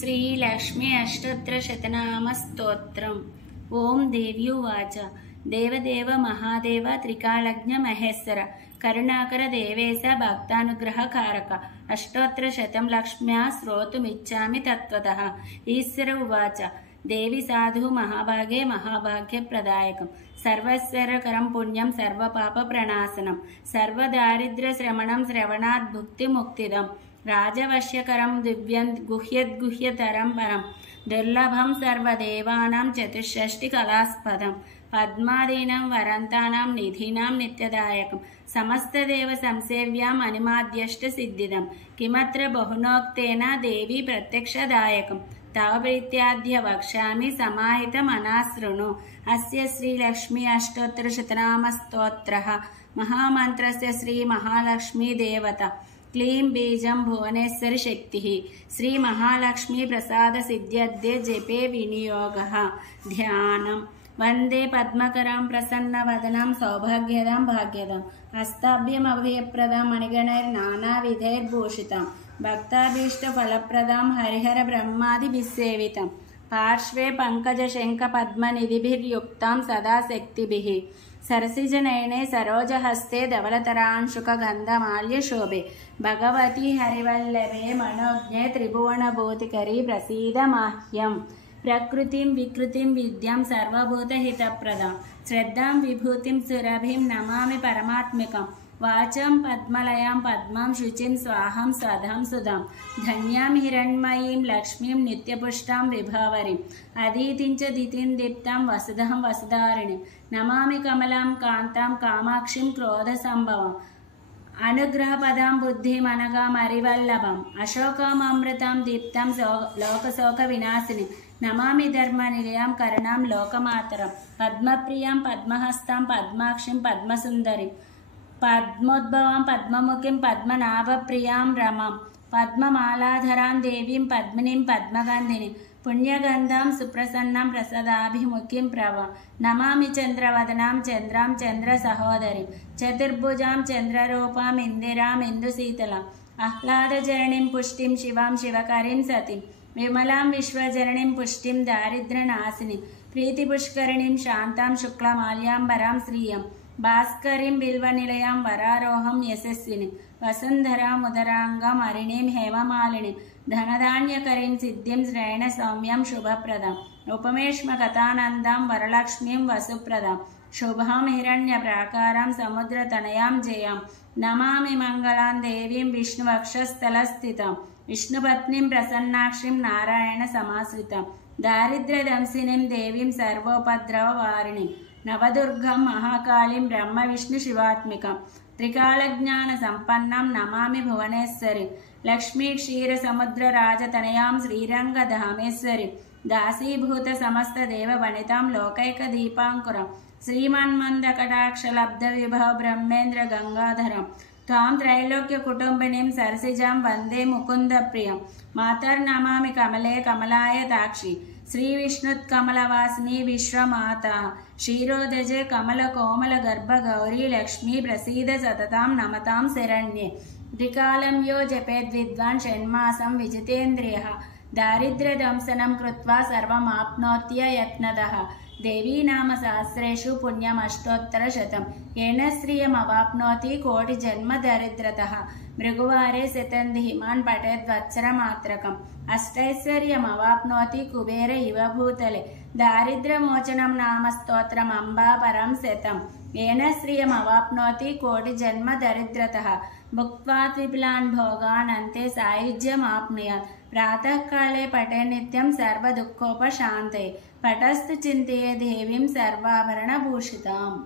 श्रीलक्ष्मी अष्टोत्तरशतनामस्तोत्रम्। ओं देव्युवाच देवदेव महादेव त्रिकालज्ञ महेश्वर करुणाकर देवेश भक्तानुग्रहकारक अष्टोत्तरशतं लक्ष्म्या श्रोतुमिच्छामि तत्त्वतः। ईश्वर उवाच देवी साधु महाभागे महाभाग्यप्रदायकं सर्वस्वरकरं पुण्यं सर्वपापप्रणाशनं सर्वदारिद्र्यश्रमणं श्रवणात् भुक्तिमुक्तिदं राजवश्यकरं दिव्यं गुह्यद्गुह्यतरं परं दुर्लभं सर्वदेवानां चतुष्षष्टिकलास्पदं पद्मादीनं वरन्तानां निधीनां नित्यदायकं समस्तदेव संसेव्याम् अनिमाद्यष्टसिद्धिदं किमत्र बहुनोक्तेन देवी प्रत्यक्षदायकं तव प्रीत्याद्य वक्ष्यामि समाहितमनाशृणु। अस्य श्रीलक्ष्मी अष्टोत्तरशतनामस्तोत्रः महामन्त्रस्य श्रीमहालक्ष्मी देवता क्लीं बीजं भुवनेश्वरी शक्तिः श्री महालक्ष्मी प्रसाद सिद्ध्यर्थे जपे विनियोगः। ध्यानं वन्दे पद्मकरां प्रसन्नवदनं सौभाग्यदां भाग्यदां हस्ताभ्यमभयप्रदां मणिगणैर्नानाविधैर्भूषितां भक्ताभीष्टफलप्रदां हरिहर ब्रह्मादिभिस्सेवितां पार्श्वे पङ्कजशङ्खपद्मनिधिभिर्युक्तां सदा शक्तिभिः सरसिजनयने सरोजहस्ते धवलतरांशुकगन्धमाल्यशोभे भगवती हरिवल्लभे मनोज्ञे त्रिभुवनभूतिकरी प्रसीद माह्यम्। प्रकृतिं विकृतिं विद्यां सर्वभूतहितप्रदां श्रद्धां विभूतिं सुरभिं नमामि परमात्मिकां वाचं पद्मलयां पद्मां शुचिं स्वाहां स्वधां सुधां धन्यां हिरण्मयीं लक्ष्मीं नित्यपुष्टां विभावरीम् अदितिं च दितिं दीप्तां वसुधां वसुधारिणीं नमामि कमलां कान्तां कामाक्षीं क्रोधसम्भवम् अनुग्रहपदां बुद्धिमनगामरिवल्लभम् अशोकममृतां दीप्तां लोकशोकविनाशिनीं नमामि धर्मनिलयां करुणां लोकमातरं पद्मप्रियां पद्महस्तां पद्माक्षीं पद्मसुन्दरीं पद्मोद्भवां पद्ममुखीं पद्मनाभप्रियां रमां पद्ममालाधरां देवीं पद्मिनीं पद्मगन्धिनीं पुण्यगन्धां सुप्रसन्नां प्रसदाभिमुखीं प्रभां नमामि चन्द्रवदनां चन्द्रां चन्द्रसहोदरीं चतुर्भुजां चन्द्ररूपां इन्दिराम् इन्दुशीतलाम् आह्लादजरणीं पुष्टिं शिवां शिवकरीं सतीं विमलां विश्वजरणीं पुष्टिं दारिद्र्यनाशिनीं प्रीतिपुष्करिणीं शान्तां शुक्लमाल्याम्बरां श्रियं भास्करीं बिल्वनिलयां वरारोहं यशस्विनीं वसुन्धराम् उदराङ्गां हरिणीं हेममालिनीं धनधान्यकरीं सिद्धिं श्रयणसौम्यां शुभप्रदां उपमेष्मकथानन्दां वरलक्ष्मीं वसुप्रदां शुभां हिरण्यप्राकारां समुद्रतनयां जयां नमामि मङ्गलां देवीं विष्णुवक्षस्थलस्थितां विष्णुपत्नीं प्रसन्नाक्षीं नारायणसमाश्रितां दारिद्र्यदंसिनीं देवीं सर्वोपद्रववारिणीं नवदुर्गां महाकालीं ब्रह्मविष्णुशिवात्मिकां त्रिकालज्ञानसम्पन्नां नमामि भुवनेश्वरीं लक्ष्मी क्षीरसमुद्रराजतनयां श्रीरङ्गधामेश्वरीं दासीभूतसमस्तदेववनितां लोकैकदीपाङ्कुरं श्रीमन्मन्दकटाक्षलब्धविभव ब्रह्मेन्द्र गङ्गाधरं त्वां त्रैलोक्यकुटुम्बिनीं सरसिजां वन्दे मुकुन्दप्रियं मातर्नमामि कमले कमलायताक्षी श्रीविष्णुत्कमलवासिनी विश्वमाता क्षीरोदजे कमलकोमलगर्भगौरी लक्ष्मी प्रसीद सततां नमतां शरण्ये। त्रिकालं यो जपेद्विद्वान् षण्मासं विजितेन्द्रियः दारिद्र्यदंसनं कृत्वा सर्वमाप्नोत्ययत्नतः देवी नाम सहस्रेषु पुण्यमष्टोत्तरशतं येन श्रियमवाप्नोति कोटिजन्म दरिद्रतः मृगुवारे शतन्धिमान् पठेद्वत्सरमात्रकम् अष्टैश्वर्यमवाप्नोति कुबेर इव भूतले दारिद्र्यमोचनं नाम स्तोत्रम् अम्बापरं शतं येन श्रियमवाप्नोति कोटिजन्म दरिद्रतः भुक्त्वा विपुलान् भोगान् अन्ते सायुज्यमाप्नुयात् प्रातःकाले पठे नित्यं सर्वदुःखोपशान्तये पठस्तु चिन्तये देवीं सर्वाभरणभूषिताम्।